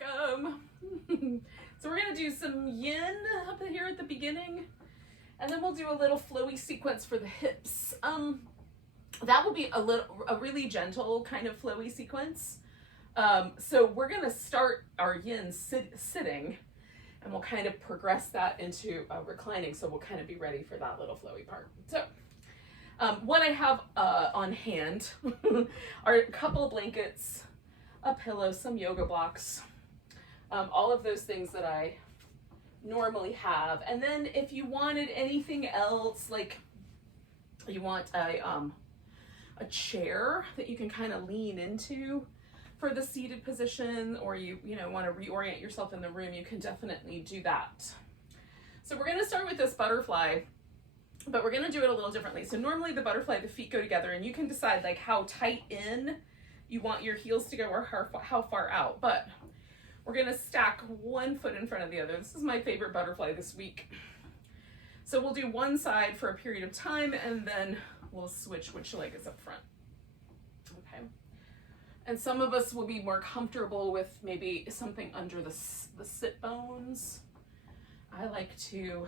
Welcome. So we're gonna do some yin up here at the beginning, and then we'll do a little flowy sequence for the hips. That will be a really gentle kind of flowy sequence. So we're gonna start our yin sitting, and we'll kind of progress that into reclining. So we'll kind of be ready for that little flowy part. So what I have on hand are a couple of blankets, a pillow, some yoga blocks, all of those things that I normally have. And then if you wanted anything else, like you want a chair that you can kind of lean into for the seated position, or you want to reorient yourself in the room, you can definitely do that. So we're going to start with this butterfly, but we're going to do it a little differently. So normally the butterfly, the feet go together, and you can decide like how tight in you want your heels to go or how far out. But we're going to stack one foot in front of the other. This is my favorite butterfly this week. So we'll do one side for a period of time, and then we'll switch which leg is up front. Okay. And some of us will be more comfortable with maybe something under the sit bones. I like to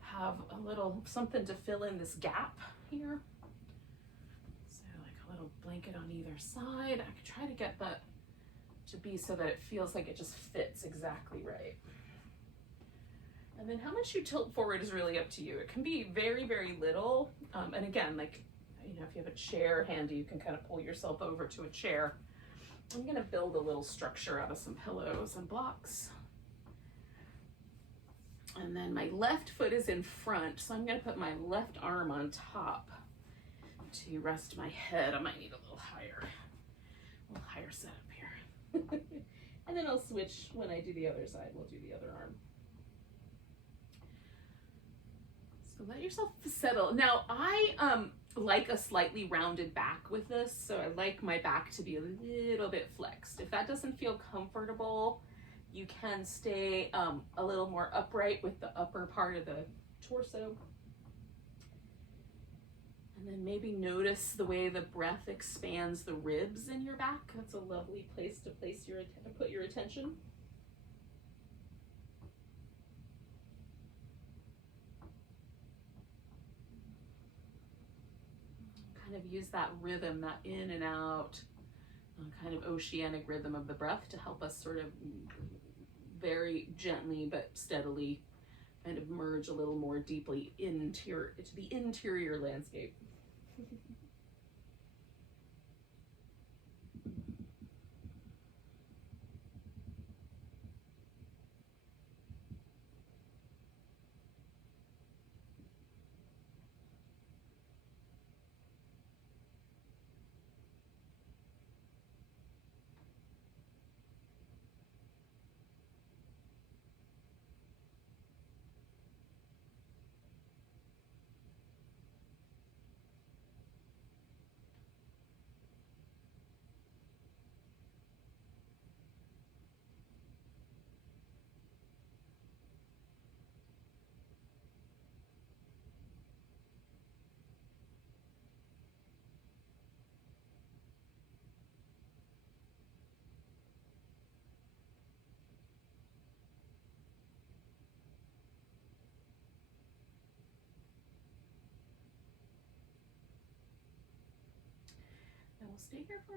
have a little something to fill in this gap here. So like a little blanket on either side. I could try to get that to be so that it feels like it just fits exactly right. And then how much you tilt forward is really up to you. It can be very, very little. And again, like, if you have a chair handy, you can kind of pull yourself over to a chair. I'm going to build a little structure out of some pillows and blocks. And then my left foot is in front, so I'm going to put my left arm on top to rest my head. I might need a little higher setup here. And then I'll switch when I do the other side. We'll do the other arm. So let yourself settle. Now I like a slightly rounded back with this, so I like my back to be a little bit flexed. If that doesn't feel comfortable, you can stay a little more upright with the upper part of the torso. And then maybe notice the way the breath expands the ribs in your back. That's a lovely place to put your attention. Kind of use that rhythm, that in and out, kind of oceanic rhythm of the breath to help us sort of very gently but steadily kind of merge a little more deeply into the interior landscape. And we'll stay here for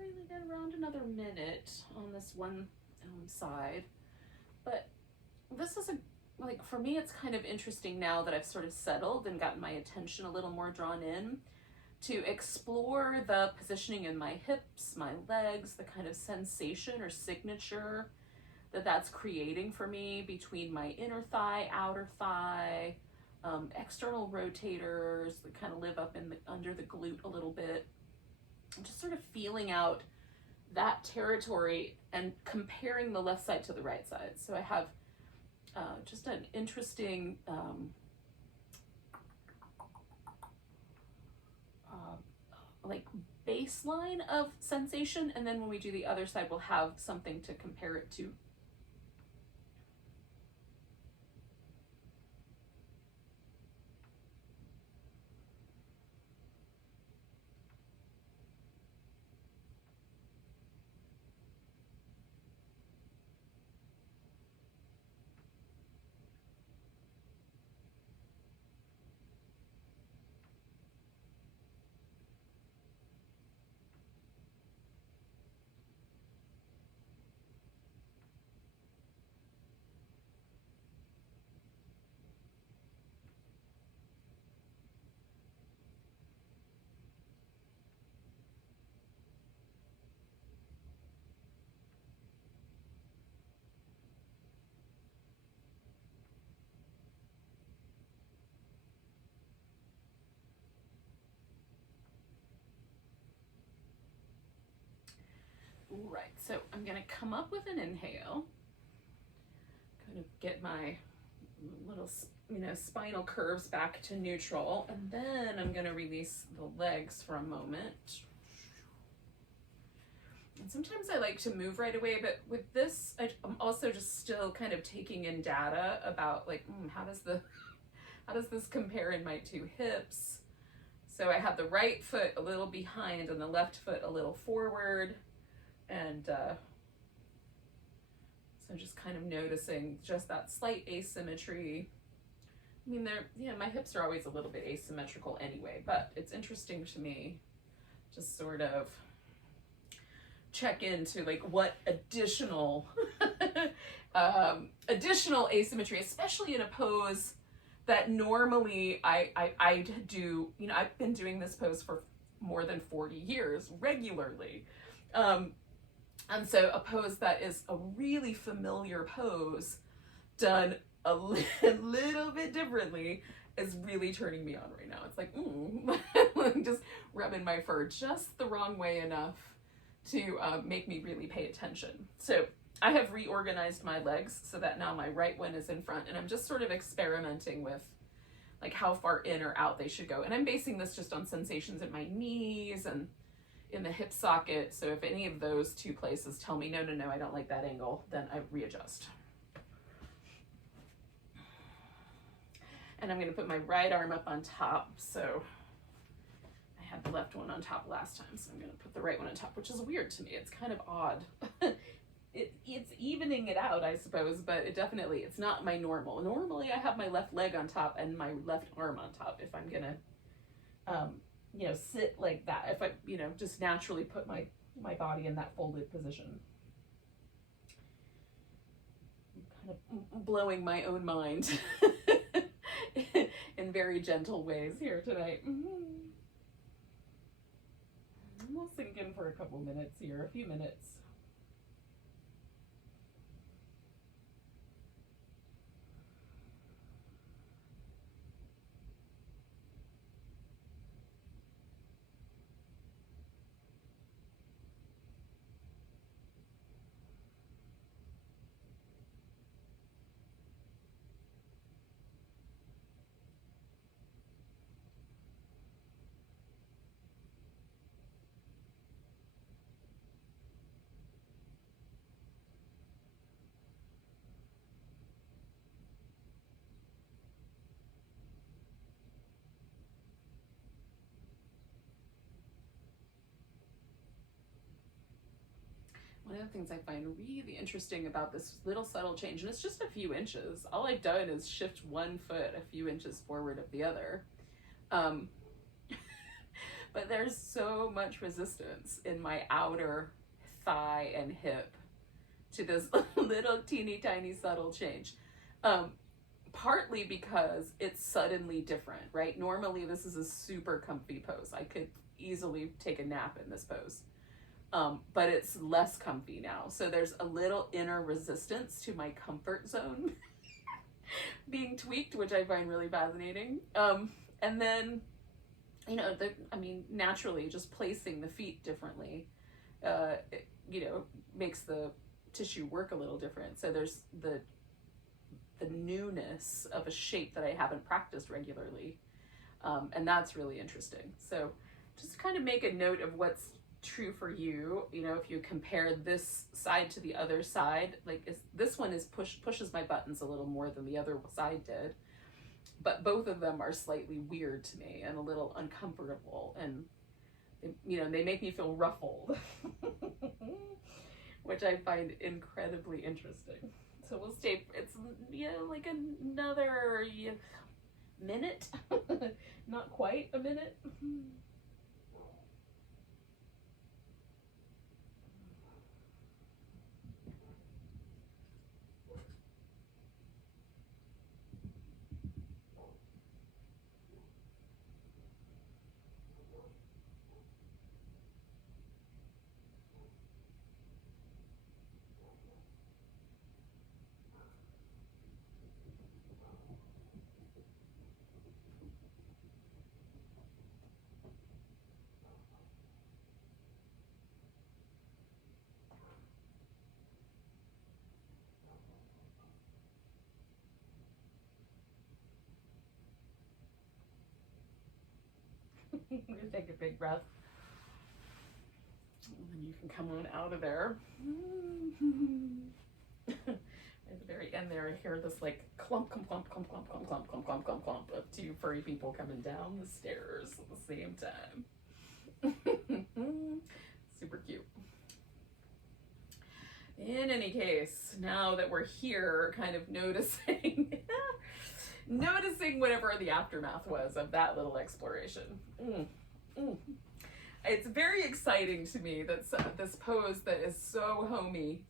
around another minute on this one side. But this is for me, it's kind of interesting now that I've sort of settled and gotten my attention a little more drawn in to explore the positioning in my hips, my legs, the kind of sensation or signature that's creating for me between my inner thigh, outer thigh, external rotators that kind of live up under the glute a little bit. I'm just sort of feeling out that territory and comparing the left side to the right side. So I have just an interesting baseline of sensation, and then when we do the other side, we'll have something to compare it to. Right, so I'm gonna come up with an inhale, kind of get my little, spinal curves back to neutral, and then I'm gonna release the legs for a moment. And sometimes I like to move right away, but with this, I'm also just still kind of taking in data about like, how does this compare in my two hips? So I have the right foot a little behind and the left foot a little forward. And so just kind of noticing just that slight asymmetry. I mean, my hips are always a little bit asymmetrical anyway, but it's interesting to me just sort of check into like what additional additional asymmetry, especially in a pose that normally I do. I've been doing this pose for more than 40 years regularly. And so a pose that is a really familiar pose done a little bit differently is really turning me on right now. It's like, I'm just rubbing my fur just the wrong way enough to make me really pay attention. So I have reorganized my legs so that now my right one is in front, and I'm just sort of experimenting with like how far in or out they should go. And I'm basing this just on sensations in my knees and in the hip socket. So if any of those two places tell me, no, I don't like that angle, then I readjust. And I'm gonna put my right arm up on top. So I had the left one on top last time, so I'm gonna put the right one on top, which is weird to me. It's kind of odd. It's evening it out, I suppose, but it's not my normal. Normally I have my left leg on top and my left arm on top if I'm gonna, sit like that. If I, just naturally put my body in that folded position. I'm kind of blowing my own mind in very gentle ways here tonight. We'll sink in for a couple minutes here, a few minutes. One of the things I find really interesting about this little subtle change, and it's just a few inches, all I've done is shift one foot a few inches forward of the other. But there's so much resistance in my outer thigh and hip to this little teeny tiny subtle change. Partly because it's suddenly different, right? Normally this is a super comfy pose. I could easily take a nap in this pose. But it's less comfy now. So there's a little inner resistance to my comfort zone being tweaked, which I find really fascinating. And then, naturally just placing the feet differently, makes the tissue work a little different. So there's the newness of a shape that I haven't practiced regularly. And that's really interesting. So just kind of make a note of what's true for you. If you compare this side to the other side, like this one pushes my buttons a little more than the other side did, but both of them are slightly weird to me and a little uncomfortable, and they make me feel ruffled, which I find incredibly interesting. So we'll stay, it's like another minute, not quite a minute. gonna take a big breath. And then you can come on out of there. At the very end there, I hear this like clump, clump, clump, clump, clump, clump, clump, clump, clump, clump, clump of two furry people coming down the stairs at the same time. Super cute. In any case, now that we're here, kind of noticing, noticing whatever the aftermath was of that little exploration. It's very exciting to me that this pose that is so homey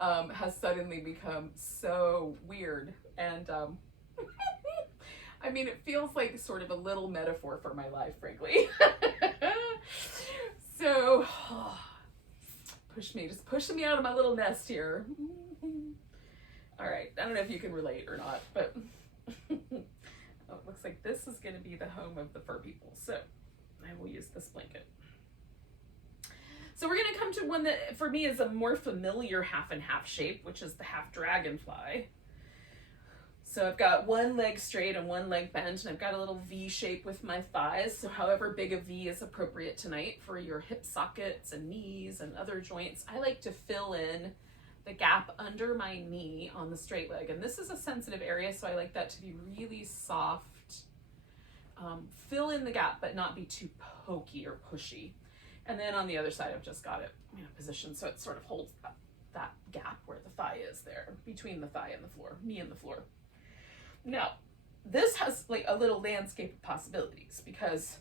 has suddenly become so weird. And I mean, it feels like sort of a little metaphor for my life, frankly. So, just pushing me out of my little nest here. All right, I don't know if you can relate or not, but oh, it looks like this is going to be the home of the fur people. So I will use this blanket. So we're going to come to one that for me is a more familiar half and half shape, which is the Half Dragonfly. So I've got one leg straight and one leg bent, and I've got a little V shape with my thighs. So however big a V is appropriate tonight for your hip sockets and knees and other joints. I like to fill in the gap under my knee on the straight leg. And this is a sensitive area, so I like that to be really soft. Fill in the gap, but not be too pokey or pushy. And then on the other side, I've just got it positioned so it sort of holds that gap where the thigh is there, between the thigh and the floor, knee and the floor. Now, this has like a little landscape of possibilities because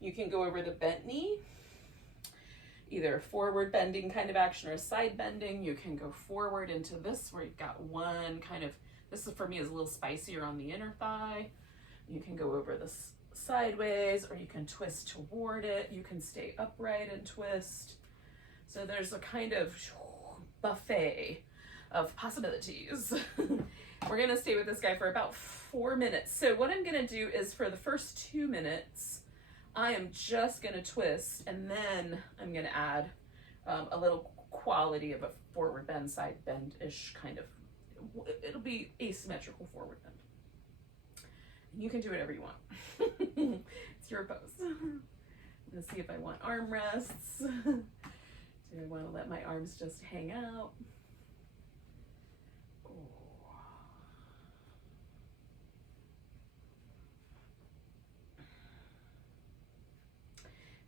you can go over the bent knee, either a forward bending kind of action or a side bending. You can go forward into this where you've got one kind of, this is for me is a little spicier on the inner thigh. You can go over this sideways, or you can twist toward it. You can stay upright and twist. So there's a kind of buffet of possibilities. We're gonna stay with this guy for about 4 minutes. So what I'm gonna do is for the first 2 minutes, I am just gonna twist, and then I'm gonna add a little quality of a forward bend, side bend-ish kind of, it'll be asymmetrical forward bend. You can do whatever you want. It's your pose. I'm gonna see if I want arm rests. Do I want to let my arms just hang out? Oh.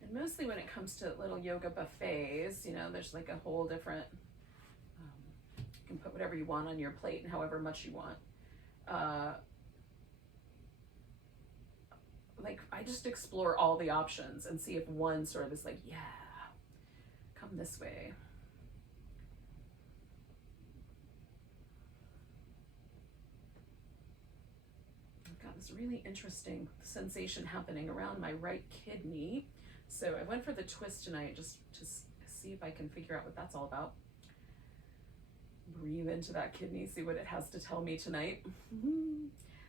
And mostly when it comes to little yoga buffets, you know, there's like a whole different, you can put whatever you want on your plate and however much you want. Like I just explore all the options and see if one sort of is like, yeah, come this way. I've got this really interesting sensation happening around my right kidney. So I went for the twist tonight just to see if I can figure out what that's all about. Breathe into that kidney, see what it has to tell me tonight.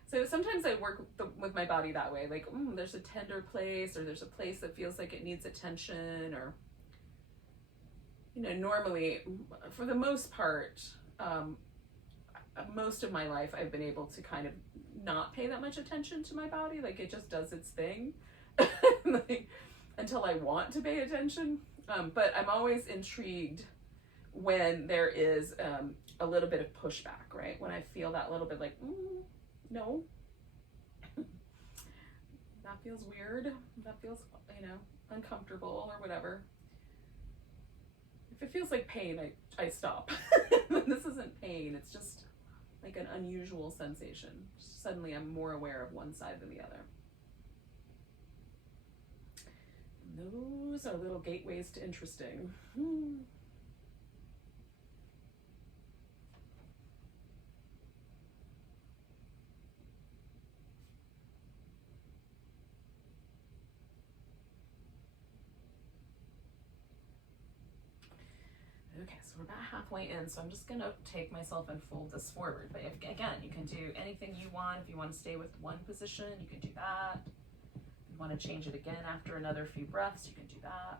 So sometimes I work with my body that way, like there's a tender place, or there's a place that feels like it needs attention, or, you know, normally, for the most part, most of my life, I've been able to kind of not pay that much attention to my body, like it just does its thing, like, until I want to pay attention, but I'm always intrigued when there is a little bit of pushback, right? When I feel that little bit like, no, that feels weird, that feels, you know, uncomfortable or whatever. If it feels like pain, I stop. This isn't pain, it's just like an unusual sensation. Suddenly I'm more aware of one side than the other. And those are little gateways to interesting. Okay, so we're about halfway in, so I'm just gonna take myself and fold this forward. But again, you can do anything you want. If you want to stay with one position, you can do that. If you want to change it again after another few breaths, you can do that.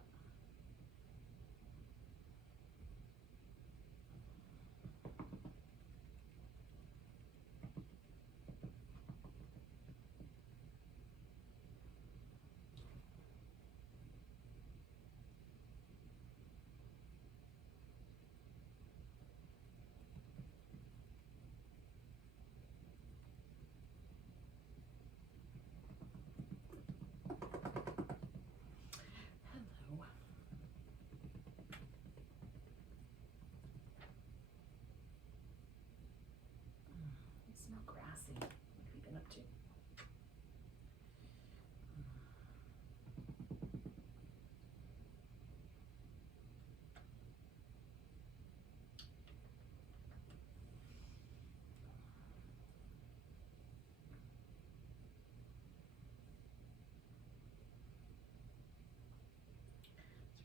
Smell grassy. What have you been up to?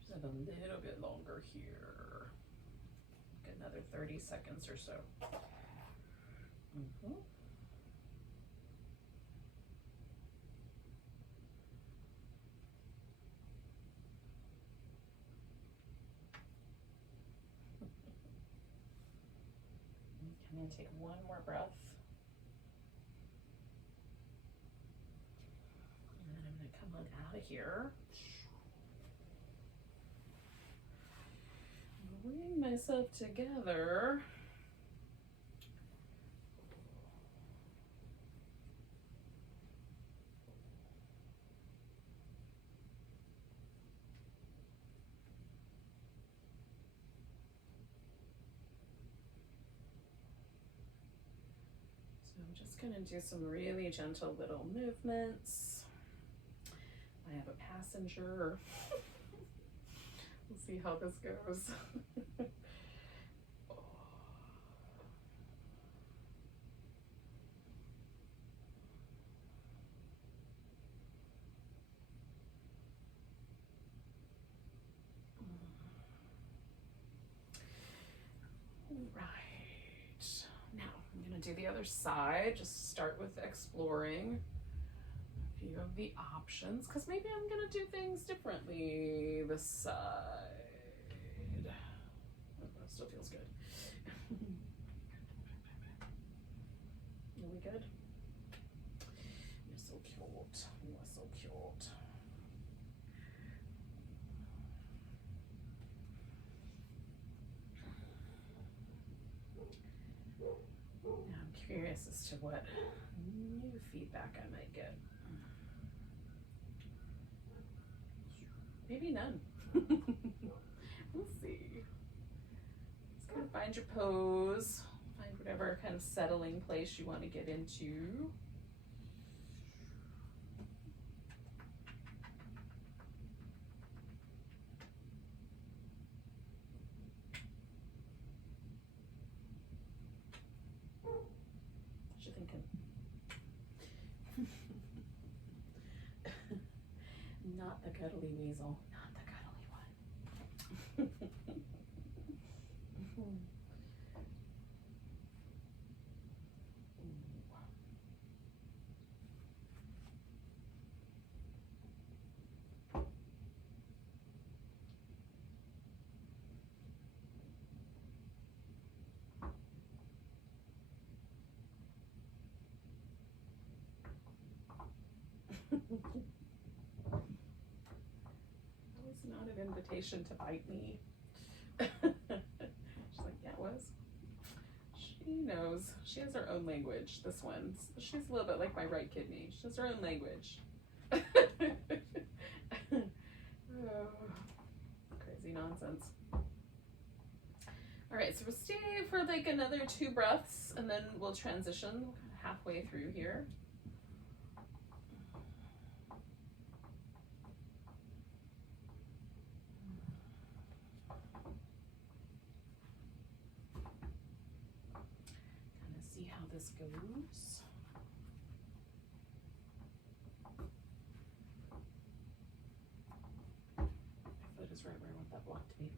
Just a little bit longer here. Get another 30 seconds or so. I'm going to take one more breath. And then I'm going to come on out of here. Bring myself together. I'm just going to do some really gentle little movements. I have a passenger. We'll see how this goes. Do the other side. Just start with exploring a few of the options, because maybe I'm gonna do things differently this side. Oh, that still feels good. Are we good? You're so cute. You are so cute. Curious as to what new feedback I might get. Maybe none. We'll see. Just kind of find your pose, find whatever kind of settling place you want to get into. Not the cuddly weasel, not the cuddly one. Not an invitation to bite me. She's like, yeah, it was. She knows. She has her own language, this one. She's a little bit like my right kidney. She has her own language. Oh, crazy nonsense. All right, so we'll stay for like another 2 breaths, and then we'll transition halfway through here. See how this goes. My foot is right where I want that block to be.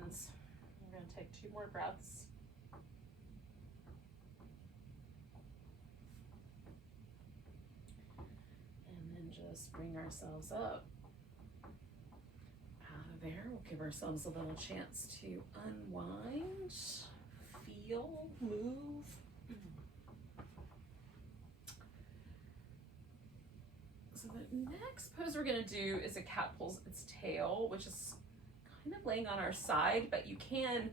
hands. I'm going to take 2 more breaths. And then just bring ourselves up out of there. We'll give ourselves a little chance to unwind, feel, move. So the next pose we're going to do is a cat pulls its tail, which is kind of laying on our side, but you can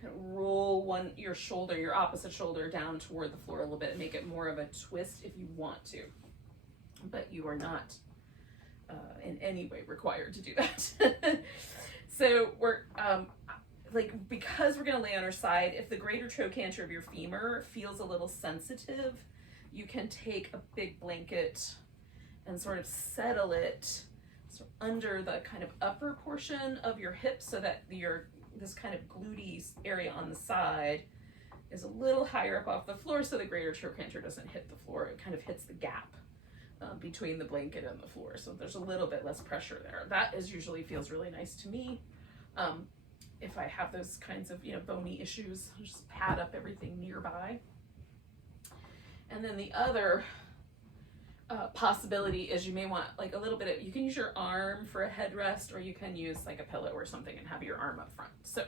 kind of roll your shoulder, your opposite shoulder, down toward the floor a little bit and make it more of a twist if you want to, but you are not in any way required to do that. So we're because we're going to lay on our side, if the greater trochanter of your femur feels a little sensitive, you can take a big blanket and sort of settle it under the kind of upper portion of your hips so that this kind of glute area on the side is a little higher up off the floor so the greater trochanter doesn't hit the floor. It kind of hits the gap between the blanket and the floor. So there's a little bit less pressure there. That usually feels really nice to me. If I have those kinds of, bony issues, I'll just pad up everything nearby. And then the other possibility is you may want a little bit of, you can use your arm for a headrest, or you can use a pillow or something and have your arm up front. So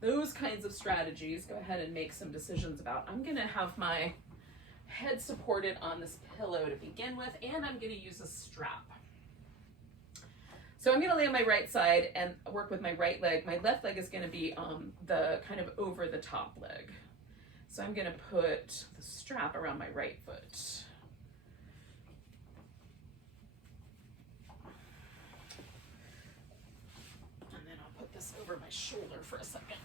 those kinds of strategies, go ahead and make some decisions about. I'm gonna have my head supported on this pillow to begin with, and I'm gonna use a strap. So I'm gonna lay on my right side and work with my right leg. My left leg is gonna be the kind of over the top leg. So I'm gonna put the strap around my right foot. This over my shoulder for a second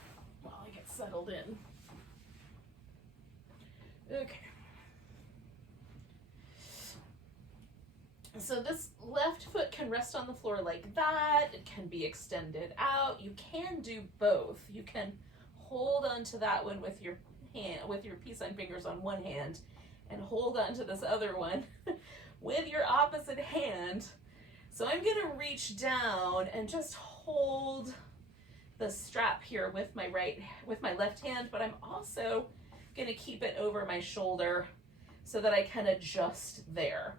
while I get settled in. Okay. So this left foot can rest on the floor like that. It can be extended out. You can do both. You can hold onto that one with your hand, with your peace sign fingers on one hand, and hold onto this other one with your opposite hand. So I'm gonna reach down and just hold the strap here with my left hand, but I'm also gonna keep it over my shoulder so that I can adjust there.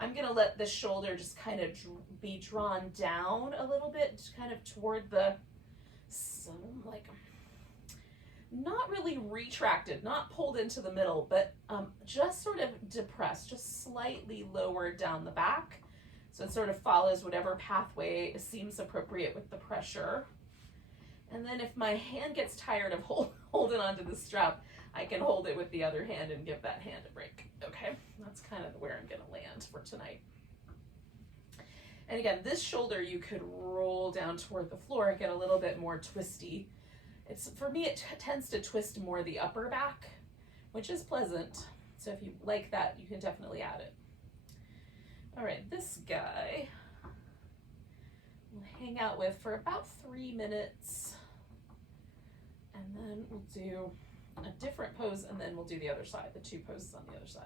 I'm gonna let the shoulder just kind of be drawn down a little bit, kind of toward not really retracted, not pulled into the middle, but just sort of depressed, just slightly lowered down the back. So it sort of follows whatever pathway seems appropriate with the pressure. And then if my hand gets tired of holding onto the strap, I can hold it with the other hand and give that hand a break. Okay, that's kind of where I'm gonna land for tonight. And again, this shoulder you could roll down toward the floor and get a little bit more twisty. For me, it tends to twist more the upper back, which is pleasant. So if you like that, you can definitely add it. All right, this guy we'll hang out with for about 3 minutes. And then we'll do a different pose, and then we'll do the other side, the 2 poses on the other side.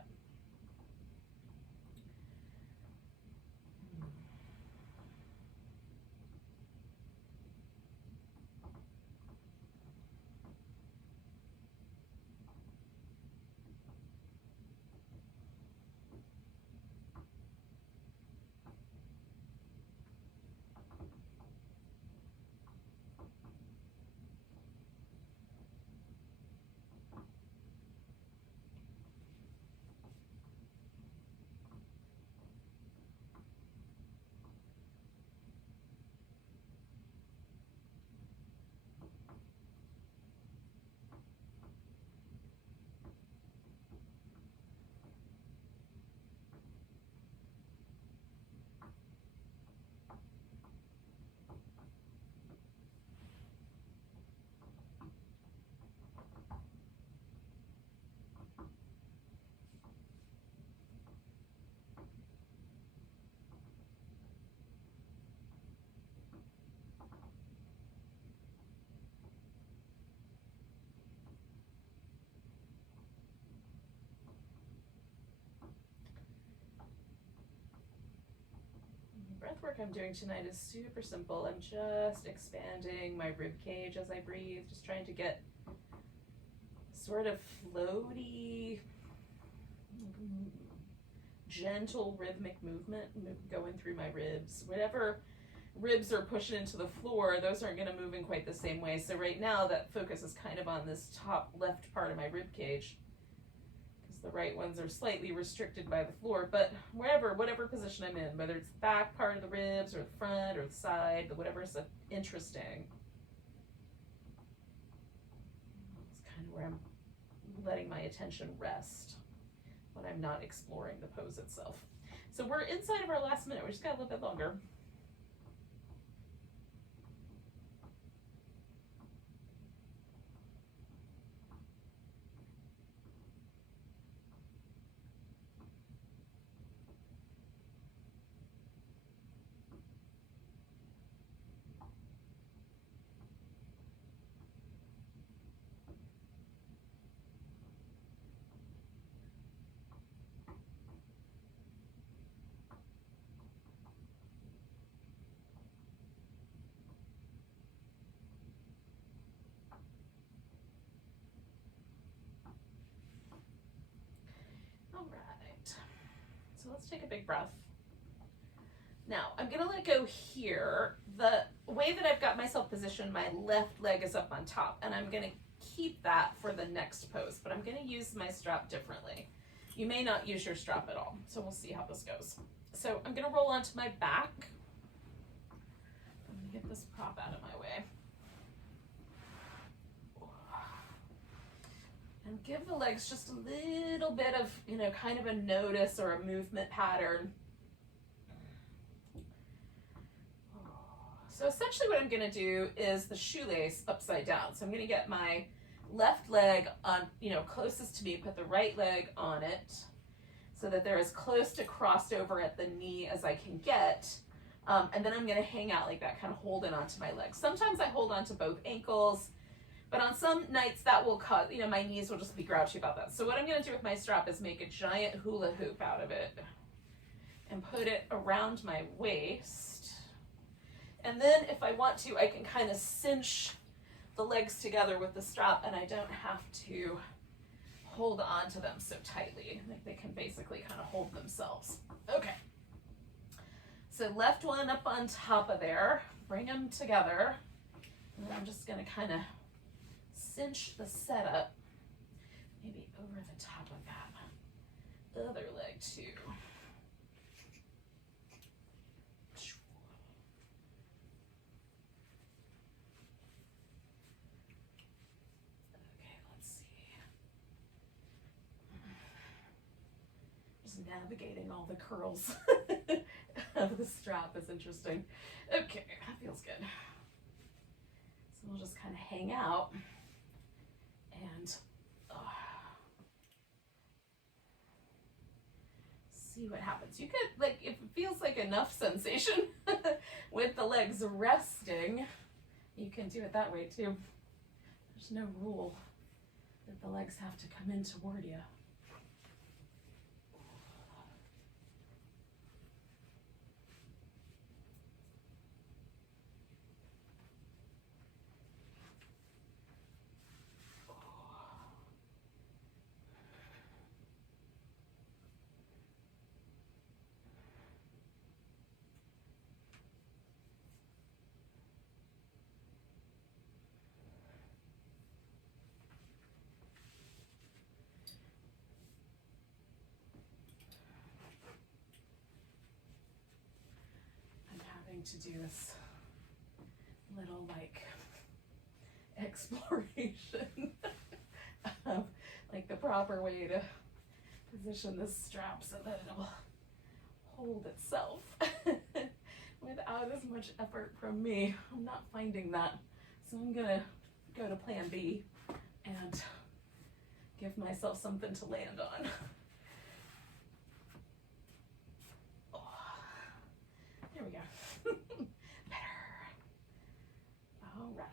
breath work I'm doing tonight is super simple. I'm just expanding my rib cage as I breathe, just trying to get sort of floaty, gentle rhythmic movement going through my ribs. Whatever ribs are pushing into the floor, those aren't going to move in quite the same way. So right now that focus is kind of on this top left part of my rib cage, because the right ones are slightly restricted by the floor. But whatever position I'm in, whether it's the back part of the ribs or the front or the side, whatever's interesting, it's kind of where I'm letting my attention rest when I'm not exploring the pose itself. So we're inside of our last minute. We just got a little bit longer. All right, so let's take a big breath. Now I'm gonna let go here. The way that I've got myself positioned, my left leg is up on top, and I'm gonna keep that for the next pose, but I'm gonna use my strap differently. You may not use your strap at all, so we'll see how this goes. So I'm gonna roll onto my back. I'm gonna get this prop out of my way. And give the legs just a little bit of, kind of a notice or a movement pattern. So essentially what I'm gonna do is the shoelace upside down. So I'm gonna get my left leg on, closest to me, put the right leg on it so that they're as close to crossed over at the knee as I can get. And then I'm gonna hang out like that, kind of holding onto my legs. Sometimes I hold onto both ankles, but on some nights that will cause, my knees will just be grouchy about that. So what I'm gonna do with my strap is make a giant hula hoop out of it and put it around my waist. And then if I want to, I can kind of cinch the legs together with the strap, and I don't have to hold on to them so tightly. Like they can basically kind of hold themselves. Okay. So left one up on top of there, bring them together. And then I'm just gonna kind of cinch the setup, maybe over the top of that other leg too. Okay, let's see. Just navigating all the curls of the strap is interesting. Okay, that feels good. So we'll just kind of hang out and see what happens. You could, if it feels like enough sensation with the legs resting, you can do it that way too. There's no rule that the legs have to come in toward you. To do this little exploration of the proper way to position this strap so that it'll hold itself without as much effort from me. I'm not finding that, so I'm gonna go to plan B and give myself something to land on. There we go. Better. All right.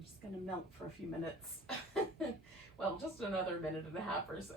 I'm just gonna melt for a few minutes. Well, just another minute and a half or so.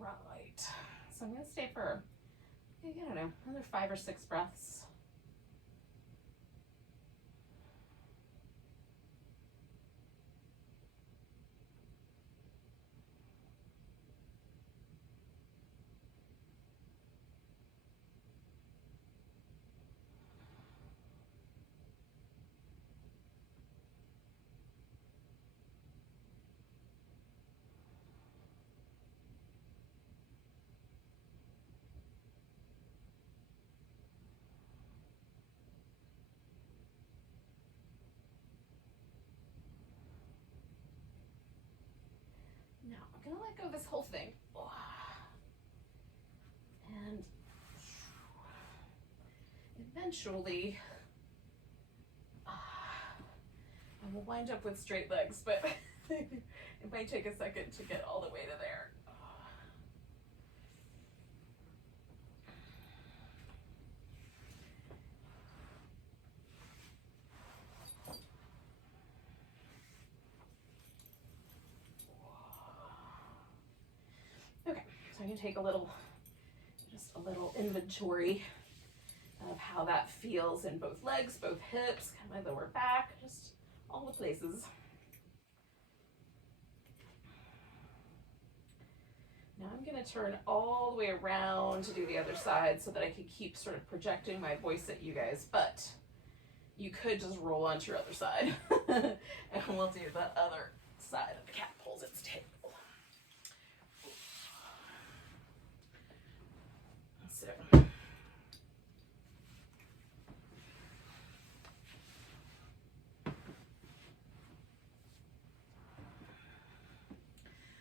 All right, so I'm gonna stay for, I don't know, another 5 or 6 breaths. Now I'm gonna let go of this whole thing. And eventually, I will wind up with straight legs, but it might take a second to get all the way to there. Okay, so I'm gonna take just a little inventory of how that feels in both legs, both hips, kind of my lower back, just all the places. Now I'm going to turn all the way around to do the other side so that I can keep sort of projecting my voice at you guys, but you could just roll onto your other side and we'll do the other side of the cat pulls its tail. So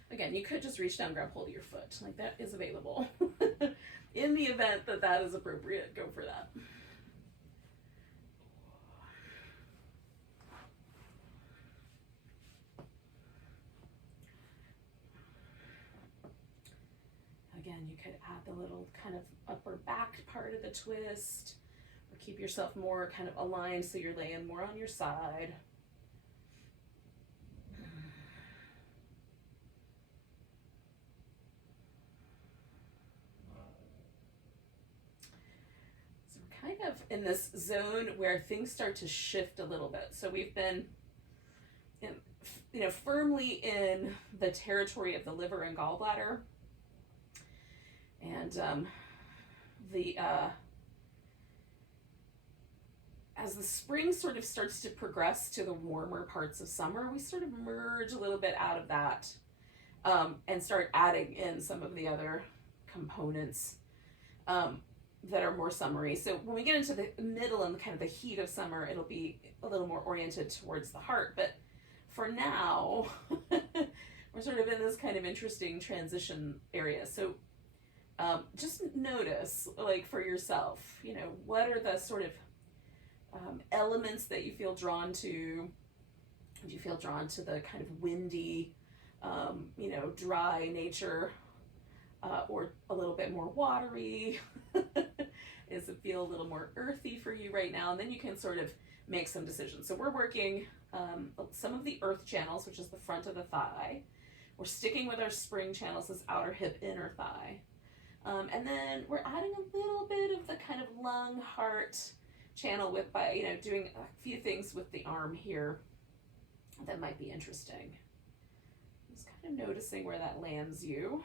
again, you could just reach down, grab hold of your foot. Like, that is available. In the event that that is appropriate, go for that. Again, you could add the little kind of upper back part of the twist, or keep yourself more kind of aligned so you're laying more on your side. So we're kind of in this zone where things start to shift a little bit. So we've been firmly in the territory of the liver and gallbladder. And as the spring sort of starts to progress to the warmer parts of summer, we sort of merge a little bit out of that and start adding in some of the other components that are more summery. So when we get into the middle and kind of the heat of summer, it'll be a little more oriented towards the heart. But for now, we're sort of in this kind of interesting transition area. So just notice, like, for yourself, what are the sort of elements that you feel drawn to? Do you feel drawn to the kind of windy, dry nature, or a little bit more watery? Does it feel a little more earthy for you right now? And then you can sort of make some decisions. So we're working some of the earth channels, which is the front of the thigh. We're sticking with our spring channels, this outer hip, inner thigh. And then we're adding a little bit of the kind of lung, heart channel by, doing a few things with the arm here that might be interesting. Just kind of noticing where that lands you.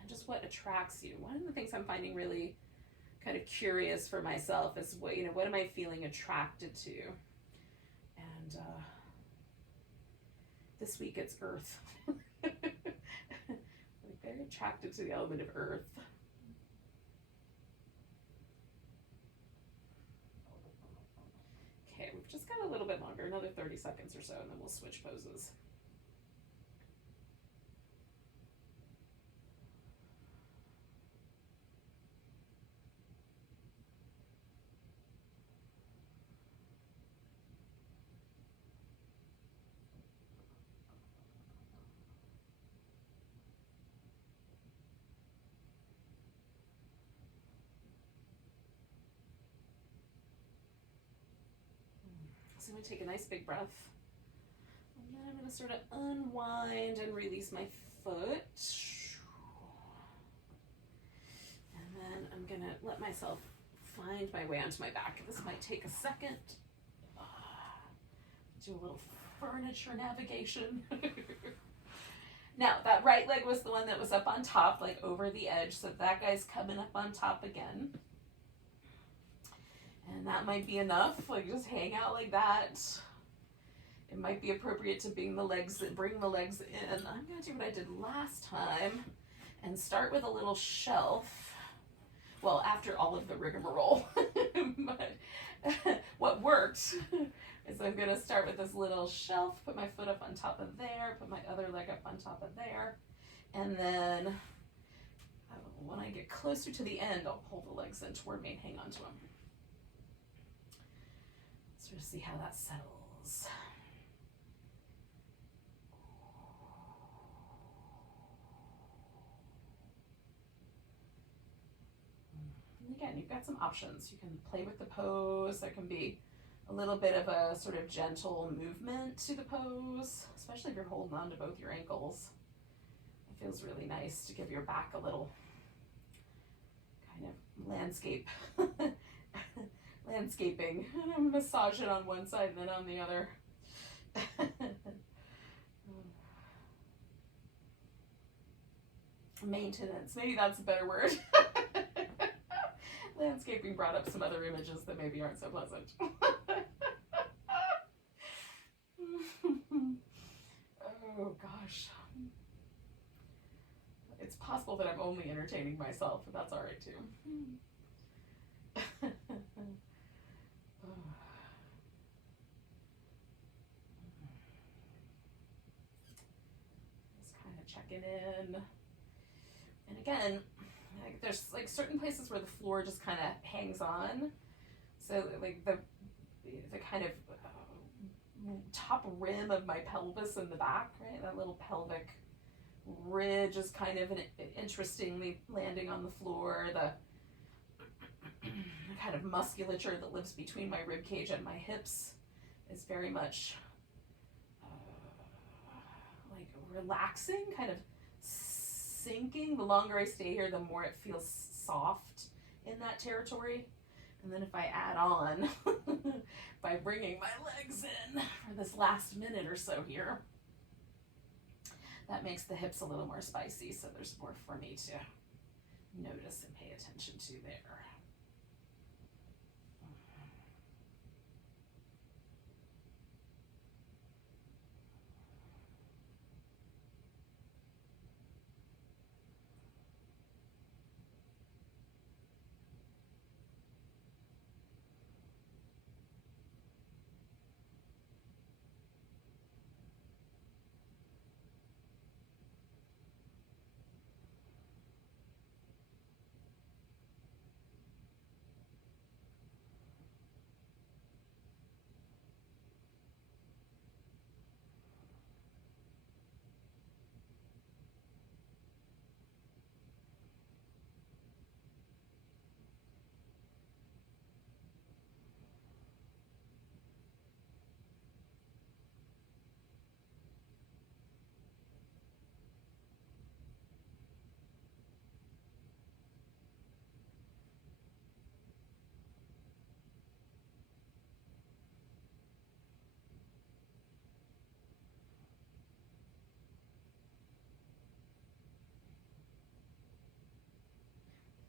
And just what attracts you. One of the things I'm finding really kind of curious for myself is what am I feeling attracted to? And this week it's earth. I'm very attracted to the element of earth. Okay, we've just got a little bit longer, another 30 seconds or so, and then we'll switch poses. So I'm going to take a nice big breath. And then I'm going to sort of unwind and release my foot. And then I'm going to let myself find my way onto my back. This might take a second. Do a little furniture navigation. Now, that right leg was the one that was up on top, like over the edge. So that guy's coming up on top again. And that might be enough, like just hang out like that. It might be appropriate to bring the legs in. I'm gonna do what I did last time and start with a little shelf. Well, after all of the rigmarole. But what worked is I'm gonna start with this little shelf, put my foot up on top of there, put my other leg up on top of there. And then when I get closer to the end, I'll pull the legs in toward me and hang on to them. Sort of see how that settles. And again, you've got some options. You can play with the pose. There can be a little bit of a sort of gentle movement to the pose, especially if you're holding on to both your ankles. It feels really nice to give your back a little kind of landscaping. Massage it on one side and then on the other. Maintenance, maybe that's a better word. Landscaping brought up some other images that maybe aren't so pleasant. Oh gosh. It's possible that I'm only entertaining myself, but that's all right too. Just kind of checking in. And again, like there's like certain places where the floor just kind of hangs on. So like the kind of top rim of my pelvis in the back, right? That little pelvic ridge is kind of interestingly landing on the floor. The kind of musculature that lives between my rib cage and my hips is very much like relaxing, kind of sinking. The longer I stay here, the more it feels soft in that territory. And then if I add on by bringing my legs in for this last minute or so here, that makes the hips a little more spicy, so there's more for me to notice and pay attention to there.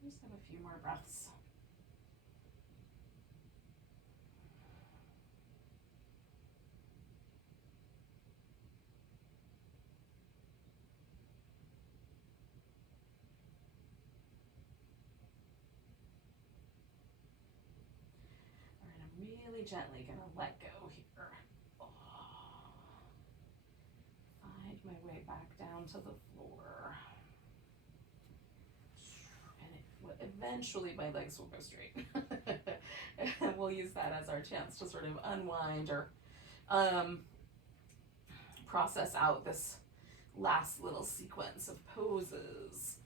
Just have a few more breaths. All right, I'm really gently going to let go here. Oh. Find my way back down to the floor. Eventually my legs will go straight. And we'll use that as our chance to sort of unwind or process out this last little sequence of poses.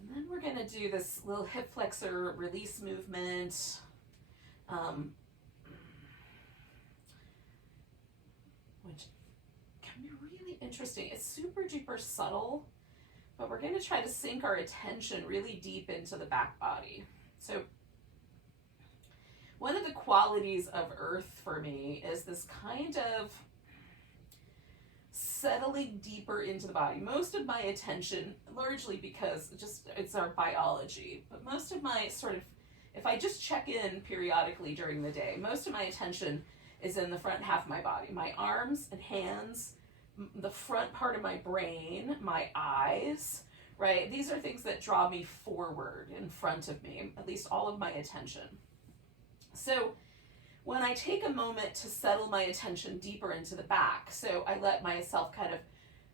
And then we're going to do this little hip flexor release movement. Which can be really interesting. It's super duper subtle. But we're going to try to sink our attention really deep into the back body. So one of the qualities of earth for me is this kind of settling deeper into the body. Most of my attention, largely because it's our biology, but most of my sort of, if I just check in periodically during the day, most of my attention is in the front half of my body. My arms and hands, the front part of my brain, my eyes, right? These are things that draw me forward in front of me, at least all of my attention. So when I take a moment to settle my attention deeper into the back, so I let myself kind of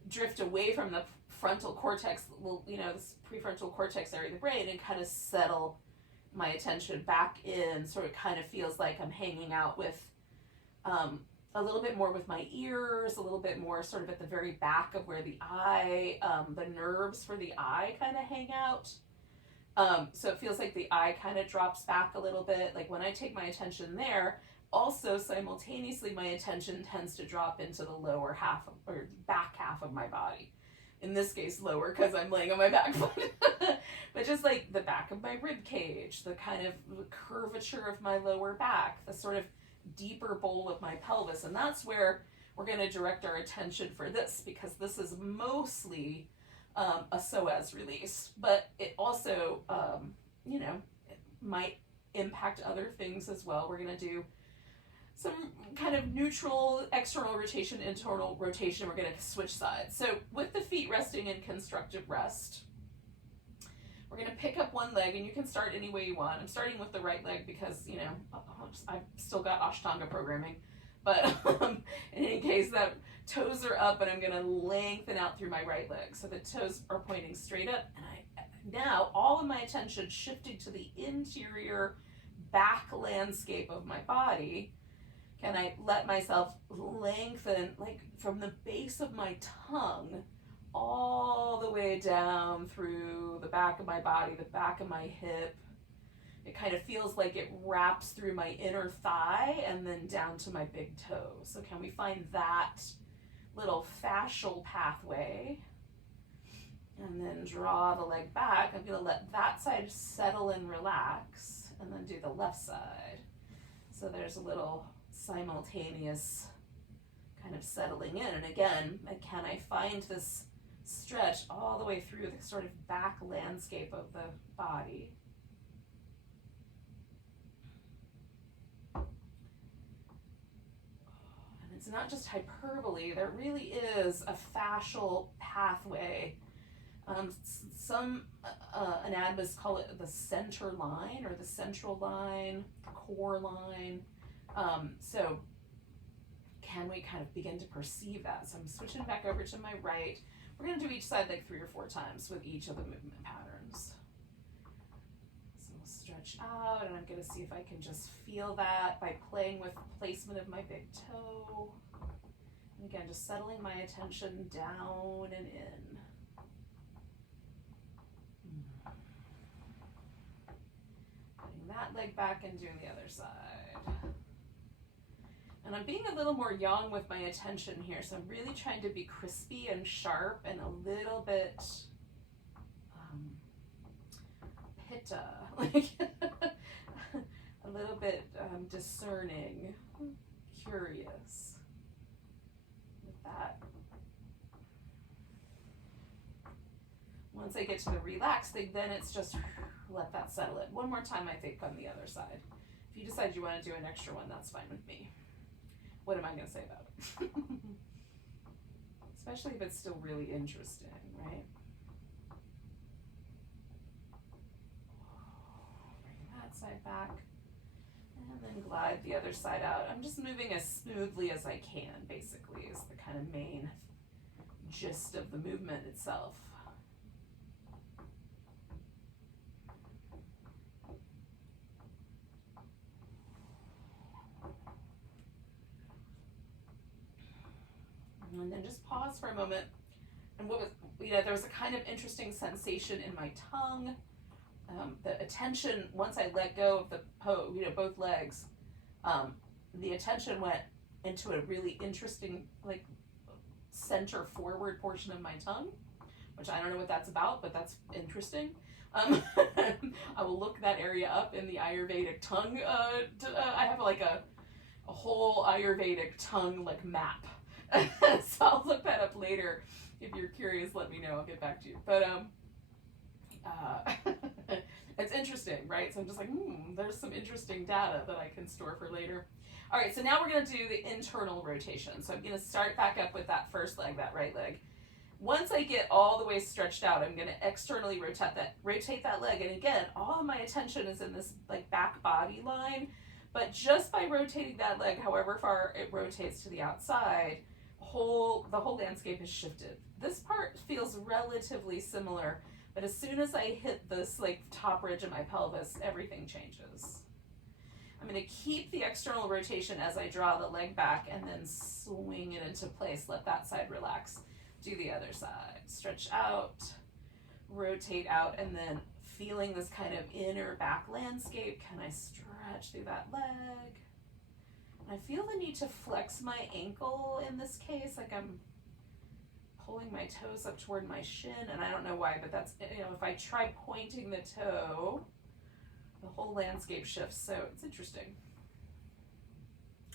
drift away from the frontal cortex, this prefrontal cortex area of the brain, and kind of settle my attention back in, sort of kind of feels like I'm hanging out with a little bit more with my ears, a little bit more sort of at the very back of where the eye, the nerves for the eye kind of hang out. So it feels like the eye kind of drops back a little bit. Like when I take my attention there, also simultaneously my attention tends to drop into the lower half or back half of my body. In this case, lower because I'm laying on my back foot. But just like the back of my rib cage, the kind of curvature of my lower back, the sort of deeper bowl of my pelvis, and that's where we're going to direct our attention for this, because this is mostly a psoas release, but it also it might impact other things as well. We're going to do some kind of neutral external rotation, internal rotation. We're going to switch sides. So with the feet resting in constructive rest, we're going to pick up one leg, and you can start any way you want. I'm starting with the right leg because, I've still got Ashtanga programming. But in any case, that toes are up, and I'm going to lengthen out through my right leg. So the toes are pointing straight up, and now all of my attention shifting to the interior back landscape of my body. Can I let myself lengthen, like from the base of my tongue all the way down through the back of my body, the back of my hip. It kind of feels like it wraps through my inner thigh and then down to my big toe. So can we find that little fascial pathway? And then draw the leg back. I'm going to let that side settle and relax, and then do the left side. So there's a little simultaneous kind of settling in. And again, can I find this stretch all the way through the sort of back landscape of the body? And it's not just hyperbole, there really is a fascial pathway. Some anatomists call it the center line or the central line, the core line. So can we kind of begin to perceive that? So I'm switching back over to my right. We're going to do each side like 3 or 4 times with each of the movement patterns. So we'll stretch out, and I'm going to see if I can just feel that by playing with placement of my big toe. And again, just settling my attention down and in. Putting that leg back and doing the other side. And I'm being a little more yang with my attention here, so I'm really trying to be crispy and sharp and a little bit pitta, like a little bit discerning, curious with that. Once I get to the relaxed thing, then it's just let that settle in. One more time, I think, on the other side. If you decide you want to do an extra one, that's fine with me. What am I going to say about it? Especially if it's still really interesting, right? Bring that side back. And then glide the other side out. I'm just moving as smoothly as I can, basically, is the kind of main gist of the movement itself. And then just pause for a moment. And what was, there was a kind of interesting sensation in my tongue. The attention, once I let go of the both legs, the attention went into a really interesting, like, center forward portion of my tongue, which I don't know what that's about, but that's interesting. I will look that area up in the Ayurvedic tongue. I have like a whole Ayurvedic tongue like map. So I'll look that up later. If you're curious, let me know. I'll get back to you. But it's interesting, right? So I'm just like, there's some interesting data that I can store for later. All right, so now we're going to do the internal rotation. So I'm going to start back up with that first leg, that right leg. Once I get all the way stretched out, I'm going to externally rotate that leg. And again, all of my attention is in this like back body line. But just by rotating that leg, however far it rotates to the outside, the whole landscape has shifted. This part feels relatively similar, but as soon as I hit this like top ridge of my pelvis, everything changes. I'm going to keep the external rotation as I draw the leg back and then swing it into place. Let that side relax. Do the other side. Stretch out, rotate out, and then feeling this kind of inner back landscape. Can I stretch through that leg? I feel the need to flex my ankle in this case, like I'm pulling my toes up toward my shin, and I don't know why, but that's, if I try pointing the toe, the whole landscape shifts, so it's interesting.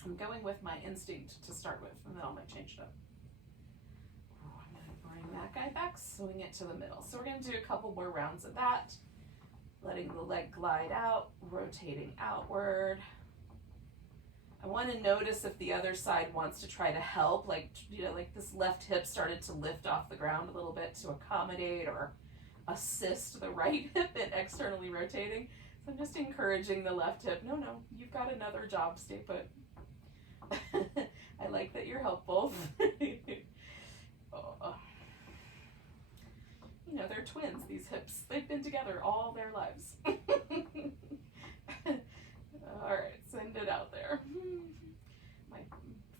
I'm going with my instinct to start with, and then I might change it up. I'm going to bring that guy back, swing it to the middle. So we're going to do a couple more rounds of that, letting the leg glide out, rotating outward. I want to notice if the other side wants to try to help, like this left hip started to lift off the ground a little bit to accommodate or assist the right hip in externally rotating. So I'm just encouraging the left hip. No, you've got another job, stay put. I like that you're helpful. Oh. They're twins, these hips. They've been together all their lives. All right, send it out there. My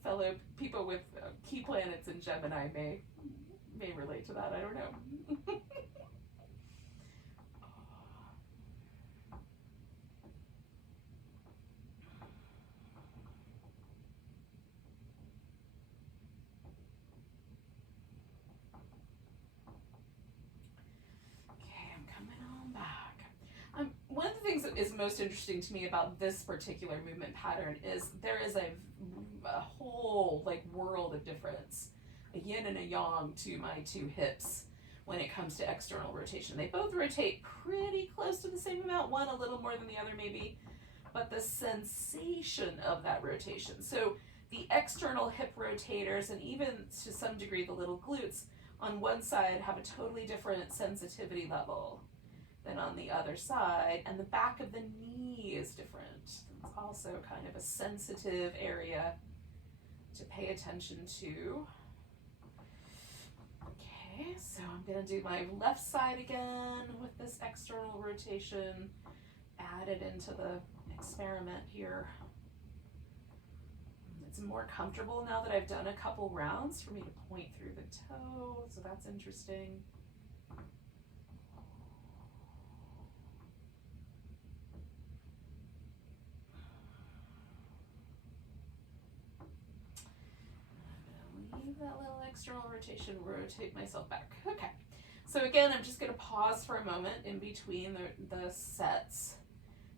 fellow people with key planets in Gemini may relate to that. I don't know. One of the things that is most interesting to me about this particular movement pattern is there is a whole world of difference, a yin and a yang to my two hips when it comes to external rotation. They both rotate pretty close to the same amount, one a little more than the other maybe, but the sensation of that rotation. So the external hip rotators and even to some degree the little glutes on one side have a totally different sensitivity level than on the other side, and the back of the knee is different. It's also kind of a sensitive area to pay attention to. Okay, so I'm gonna do my left side again with this external rotation added into the experiment here. It's more comfortable now that I've done a couple rounds for me to point through the toe, so that's interesting. That little external rotation, rotate myself back. Okay, so again, I'm just going to pause for a moment in between the sets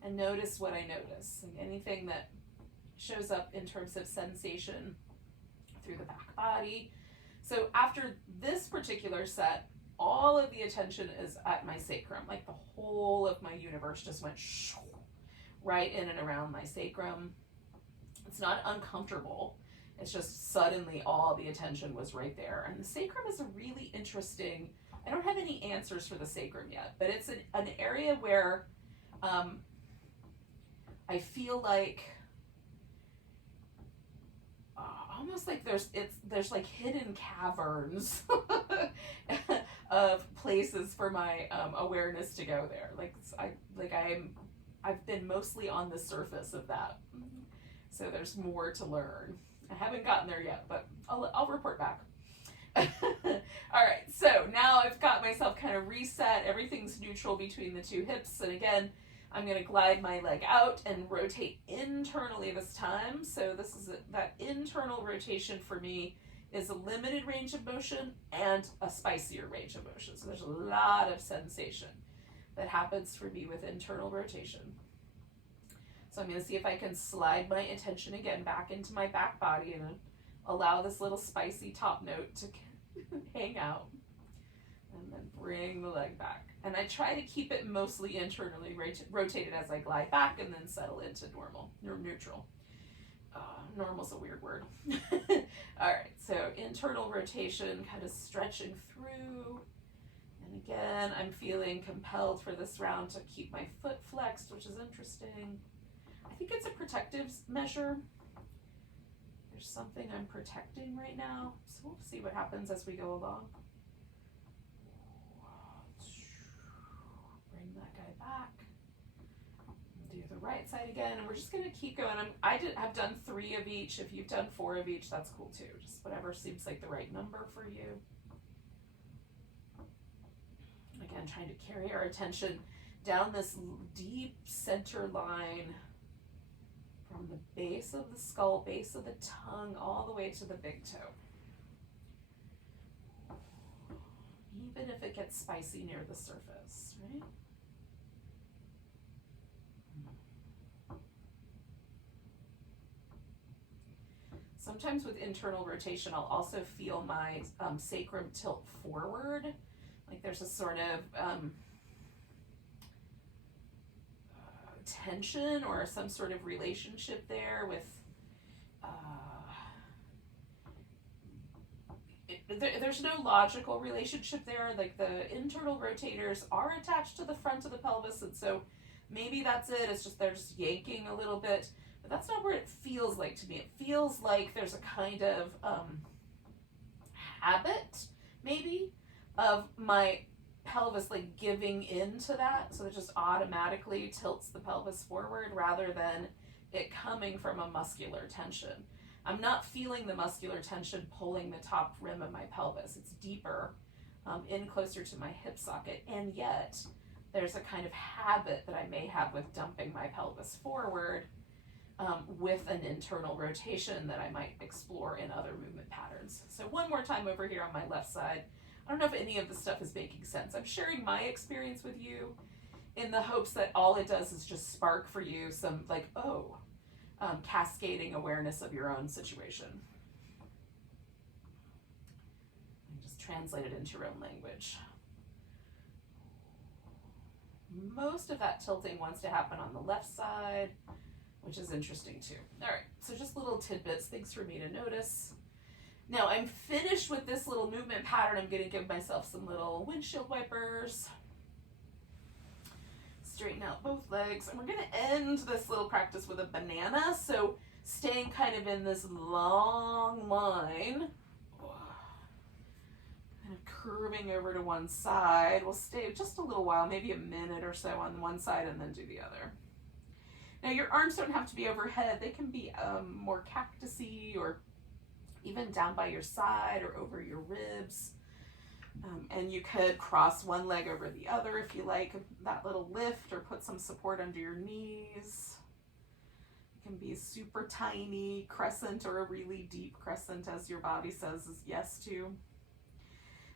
and notice what I notice, and anything that shows up in terms of sensation through the back body. So after this particular set, all of the attention is at my sacrum. Like the whole of my universe just went right in and around my sacrum. It's not uncomfortable. It's just suddenly all the attention was right there. And the sacrum is a really interesting, I don't have any answers for the sacrum yet, but it's an area where I feel like almost like there's like hidden caverns of places for my awareness to go there. I've been mostly on the surface of that, so there's more to learn. I haven't gotten there yet, but I'll report back. All right, so now I've got myself kind of reset. Everything's neutral between the two hips, and again, I'm going to glide my leg out and rotate internally this time. So this is that internal rotation for me is a limited range of motion and a spicier range of motion. So there's a lot of sensation that happens for me with internal rotation. So I'm going to see if I can slide my attention again back into my back body and allow this little spicy top note to hang out. And then bring the leg back. And I try to keep it mostly internally rotated as I glide back and then settle into normal, or neutral. Normal's a weird word. All right, so internal rotation, kind of stretching through. And again, I'm feeling compelled for this round to keep my foot flexed, which is interesting. I think it's a protective measure. There's something I'm protecting right now. So we'll see what happens as we go along. Bring that guy back. Do the right side again, and we're just gonna keep going. I've done 3 of each. If you've done 4 of each, that's cool too. Just whatever seems like the right number for you. Again, trying to carry our attention down this deep center line from the base of the skull, base of the tongue, all the way to the big toe. Even if it gets spicy near the surface, right? Sometimes with internal rotation, I'll also feel my sacrum tilt forward. Like there's a sort of tension or some sort of relationship there with there's no logical relationship there. Like the internal rotators are attached to the front of the pelvis, and so maybe that's it. It's just they're just yanking a little bit, but that's not where it feels like to me. It feels like there's a kind of habit maybe of my pelvis like giving into that, so it just automatically tilts the pelvis forward rather than it coming from a muscular tension. I'm not feeling the muscular tension pulling the top rim of my pelvis. It's deeper, in closer to my hip socket, and yet there's a kind of habit that I may have with dumping my pelvis forward with an internal rotation that I might explore in other movement patterns. So one more time over here on my left side. I don't know if any of this stuff is making sense. I'm sharing my experience with you in the hopes that all it does is just spark for you some like, cascading awareness of your own situation. And just translate it into your own language. Most of that tilting wants to happen on the left side, which is interesting too. All right, so just little tidbits, things for me to notice. Now I'm finished with this little movement pattern. I'm gonna give myself some little windshield wipers. Straighten out both legs, and we're gonna end this little practice with a banana. So staying kind of in this long line, kind of curving over to one side. We'll stay just a little while, maybe a minute or so on one side, and then do the other. Now your arms don't have to be overhead. They can be more cactusy or even down by your side or over your ribs. And you could cross one leg over the other if you like that little lift, or put some support under your knees. It can be a super tiny crescent or a really deep crescent, as your body says yes to.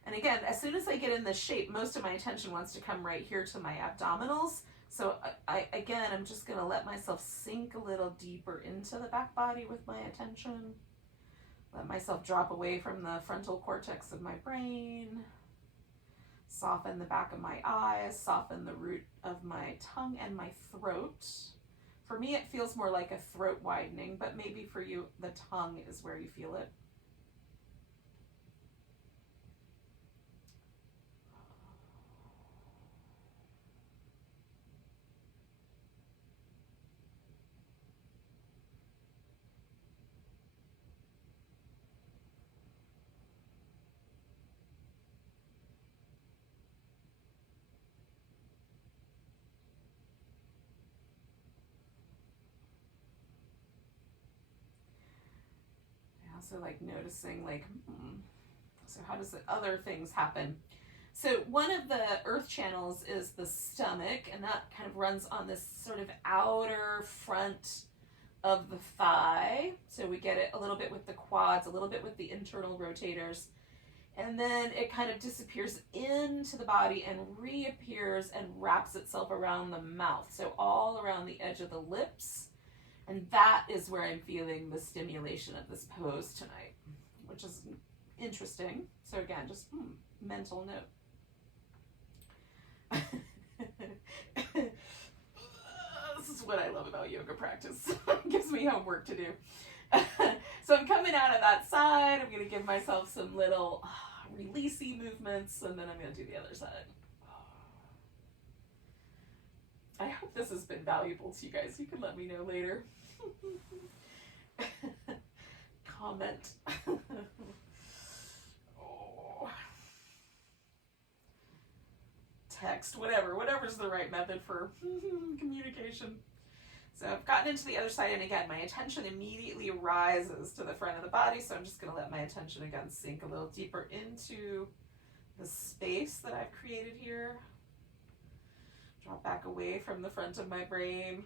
And again, as soon as I get in this shape, most of my attention wants to come right here to my abdominals. So I'm just gonna let myself sink a little deeper into the back body with my attention. Let myself drop away from the frontal cortex of my brain. Soften the back of my eyes, soften the root of my tongue and my throat. For me, it feels more like a throat widening, but maybe for you, the tongue is where you feel it. Also like noticing like, so how does the other things happen? So one of the earth channels is the stomach, and that kind of runs on this sort of outer front of the thigh. So we get it a little bit with the quads, a little bit with the internal rotators. And then it kind of disappears into the body and reappears and wraps itself around the mouth. So all around the edge of the lips. And that is where I'm feeling the stimulation of this pose tonight, which is interesting. So again, just mental note. This is what I love about yoga practice. It gives me homework to do. So I'm coming out of that side. I'm going to give myself some little releasey movements, and then I'm going to do the other side. I hope this has been valuable to you guys. You can let me know later. Comment. Oh. Text, whatever's the right method for communication. So I've gotten into the other side, and again, my attention immediately rises to the front of the body, so I'm just going to let my attention again sink a little deeper into the space that I've created here. Drop back away from the front of my brain.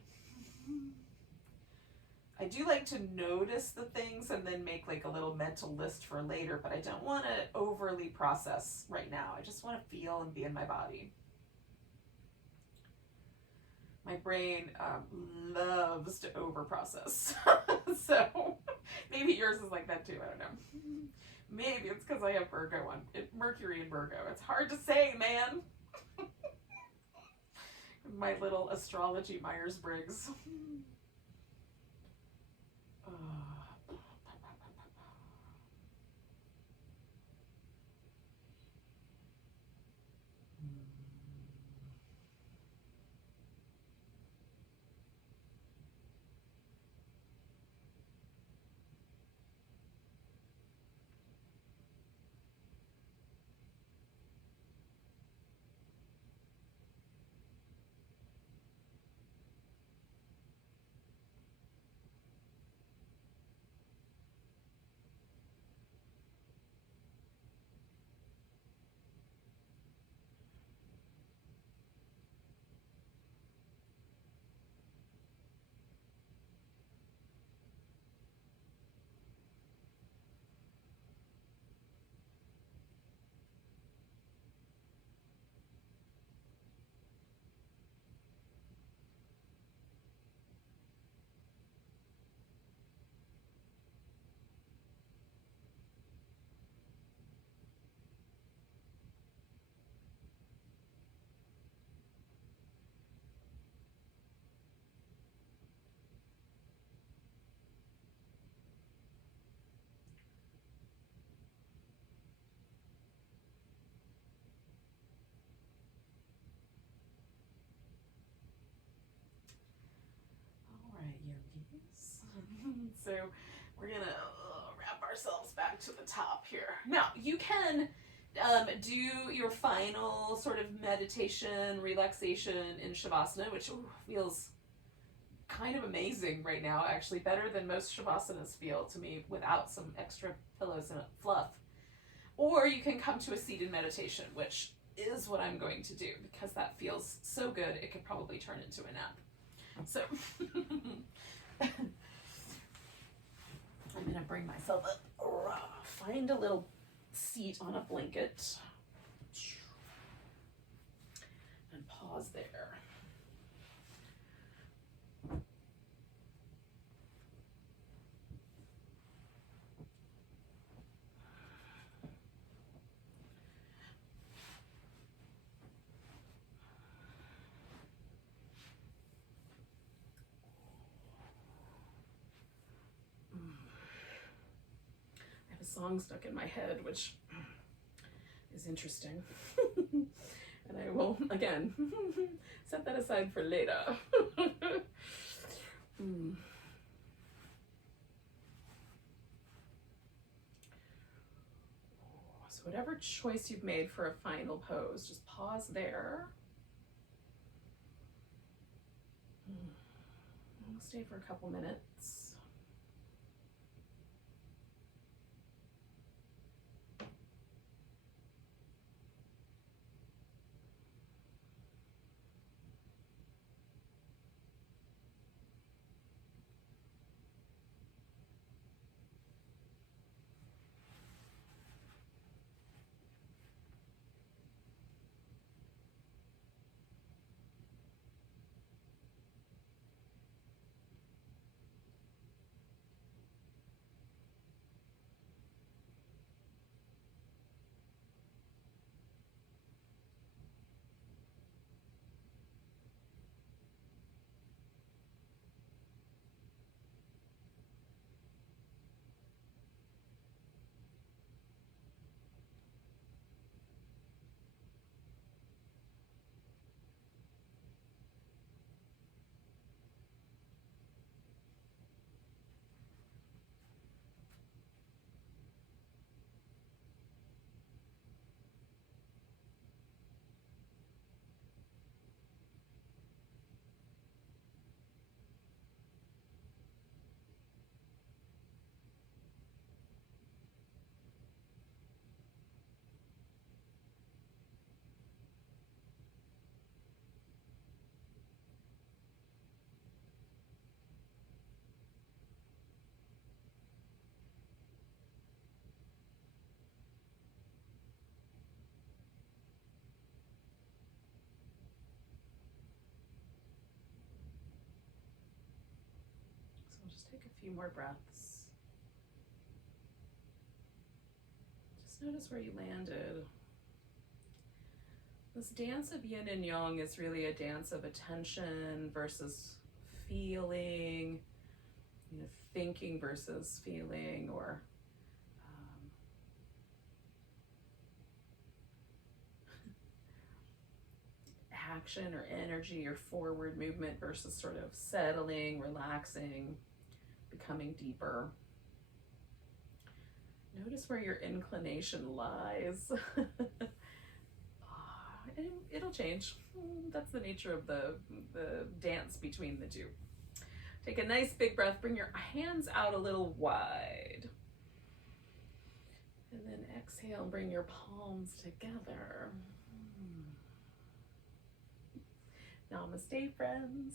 I do like to notice the things and then make like a little mental list for later, but I don't want to overly process right now. I just want to feel and be in my body. My brain loves to overprocess. So maybe yours is like that too. I don't know. Maybe it's because I have Virgo on Mercury in Virgo. It's hard to say, man. My little astrology Myers-Briggs. So we're gonna wrap ourselves back to the top here. Now you can do your final sort of meditation, relaxation in Shavasana, which feels kind of amazing right now, actually better than most Shavasanas feel to me without some extra pillows and fluff. Or you can come to a seated meditation, which is what I'm going to do because that feels so good it could probably turn into a nap. So I'm going to bring myself up, find a little seat on a blanket, and pause there. song stuck in my head, which is interesting. And I will, again, set that aside for later. So whatever choice you've made for a final pose, just pause there. We'll stay for a couple minutes. Just take a few more breaths. Just notice where you landed. This dance of yin and yang is really a dance of attention versus feeling, thinking versus feeling, or action or energy or forward movement versus sort of settling, relaxing, becoming deeper. Notice where your inclination lies. It'll change. That's the nature of the dance between the two. Take a nice big breath, bring your hands out a little wide. And then exhale, bring your palms together. Namaste, friends.